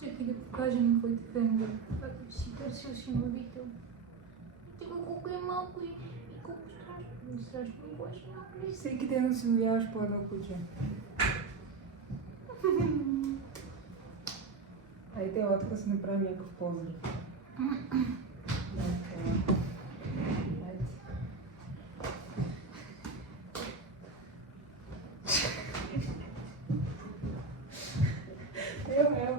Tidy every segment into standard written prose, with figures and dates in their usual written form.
Чакай да покажем на твоите фенове. Когато си търсил синовител. Ти колко е малко и колко страшно. Страшно беше малко ли? Всеки ден осиновяваш по едно куче. Айде, отка се направи някакъв поздрав. Ево.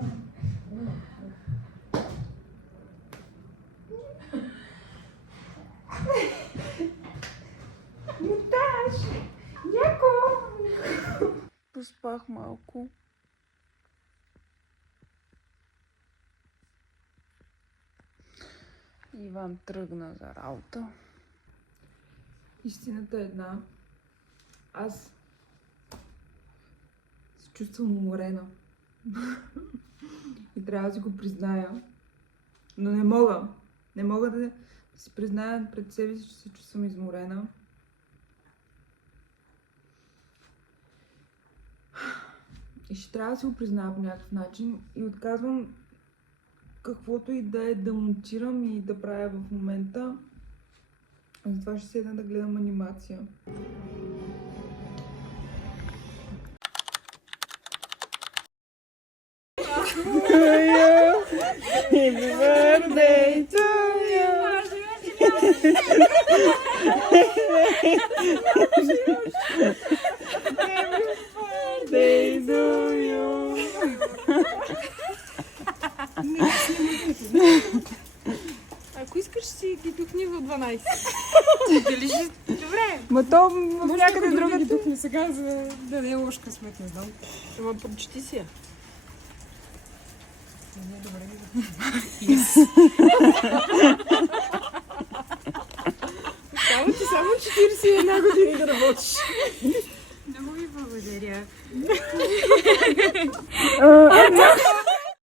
Мутаж! Яко! Поспах малко. Иван тръгна за работа. Истината е една. Аз се чувствам уморена. И трябва да си го призная. Но не мога. Не мога да си призная пред себе си, че се чувствам изморена. И ще трябва да си го призная по някакъв начин. И отказвам каквото и да е да монтирам и да правя в момента. Затова ще седна да гледам анимация. Happy birthday to you. Happy birthday to you. Ако искаш си ги тухни в 12. Дали ще... Добре. Ма то в някъде друга друга. ги тухни сега, за да не е лош късмет, не знам. Ама прочети си я. Не, добре ги Остава ти само 41 години да работиш. Много ви благодаря.